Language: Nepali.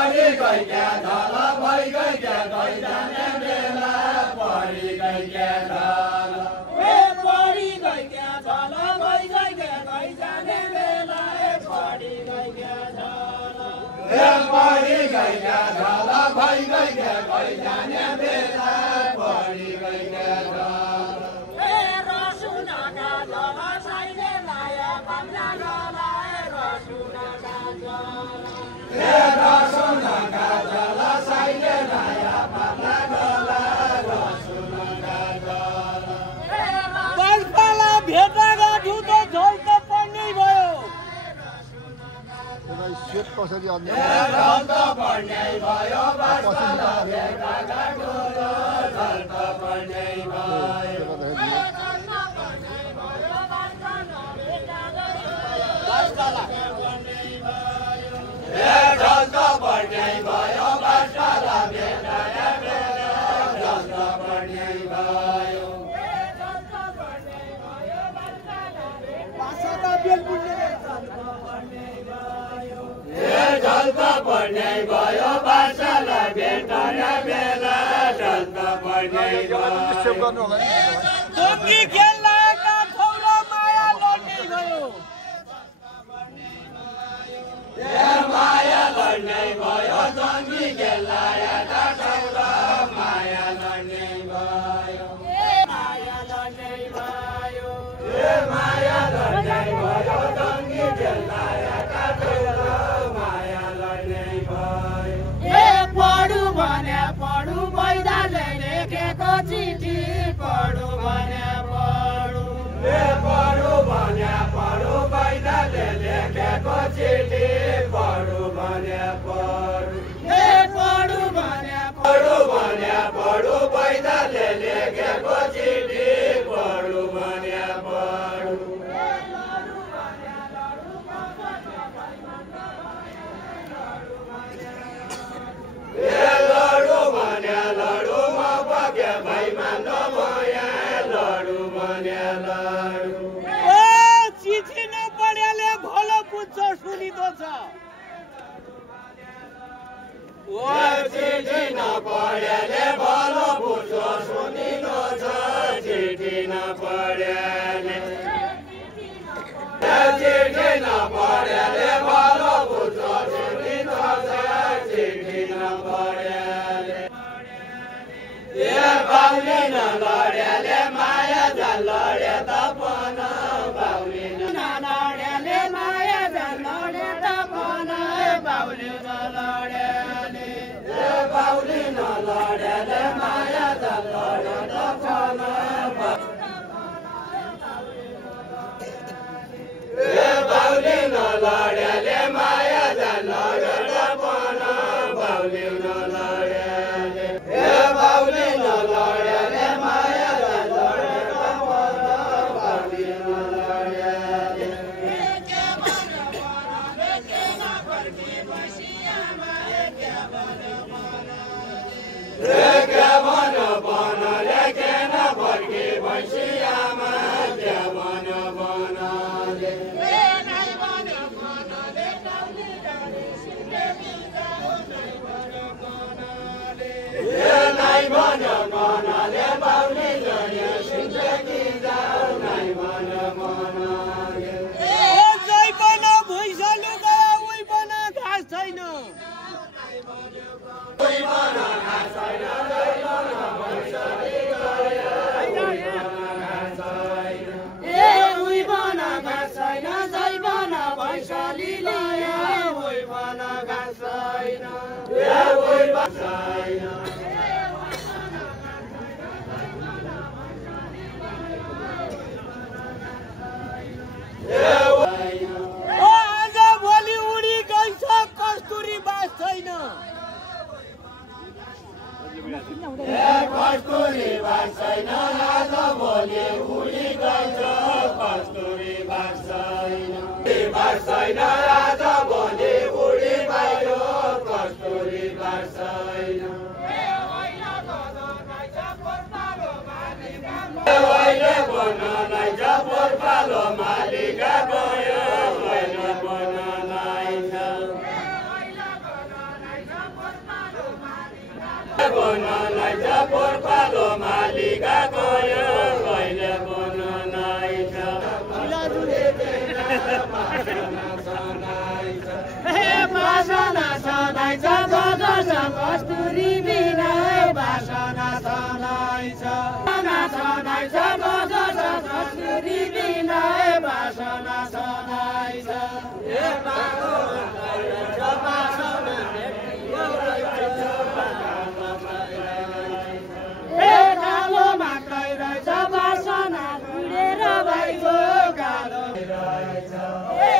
पढी गई क्या झल भइगई क्या गई जाने बेला पढी गई क्या झल पढी गई क्या झल भइगई क्या गई जाने बेला पढी गई क्या झल पढी गई क्या झल भइगई क्या गई जाने बेला पढी गई क्या झल रसुनका झल साइले लाया बन्ना गला रसुनका झल साइले लाया बन्ना गला रसुनका झल बल्पाला भेटेर दुधो झोल त पर्नै भयो सेट कसरी झोल त पर्नै भयो बल्पाला भेटेर दुधो झोल त पर्नै भयो झोल त पर्नै भयो बल्पाला भेटेर झोल त पर्नै भयो झोल त पर्नै भयो बासाला भेटेर बेला झोल त पर्नै सेभ भयो गर्नु होला नि डोंगी खेलाएका ठौरो माया लड्ने भयो माया लड्ने भयो जङ्गी खेलाएका ठौरो माया लड्ने भयो माया लड्ने भयो माया लड्ने भयो जङ्गी खेलाएका ठौरो माया लड्ने भयो पढु भने पढु बैदाले लेखेको चिठी पढु भने पढु पढु भने पढु बैदाले लेखेको चिठी पढु भने पढु पढु भने पढु भने पढु बैदाले लेखेको चिठी पढु भने पढु लडु भने लडु म बगे भाइमा नभया लडु भने लडु चिठी नपढ्याले भलो पुच्छ सुनिदो छ चिठी नपढ्याले भलो बुझो सुनिदो छ चिठी नपढ्याले चिठी नपढ्याले भलो बुझो सुनिदो छ चिठी नपढ्याले बाउली नलड्याले माया जाल लड्या त पन बाउली नलड्याले माया जाल लड्या त पन बाउली नलड्याले बाउली नलड्याले माया जाल लड्या त पन बाउली नलड्याले माया जाल लड्या त पन बाउली नलड्याले बाउली नलड्याले माया जाल लड्या त पन बाउली नलड्याले क्या भन बनले के न फर्के भैँसियामा क्या भन बनले नाइ भन मनले बाउली लड्या सिन्देकी जाऊ नाइ भन मनले जै बन भुइँसलु गयो उही बन घाँस छैन उही बन घाँस छैन जै बन भैँसली गयो उही बन घाँस छैन उही बन घाँस छैन जै बन भैँसली ल्यायो उही बन घाँस छैन उही बन छैन आज भोलि उडी गइछ कस्तुरी बास छैन कस्तुरी बास छैन आज भोलि उडी गइछ कस्तुरी बास छैन आज भोलि उडी गयो कस्तुरी बास छैन अहिले बनालाई जपोर पालो मालिका गयो अहिले बनालाई छ कस्तुरी बिना बासना छनाइछ छनाइछ मजा छ कस्तुरी बिना बासना छनाइछ कालो मात्रै रहेछ बासना उडेर भाइको कालो रहेछ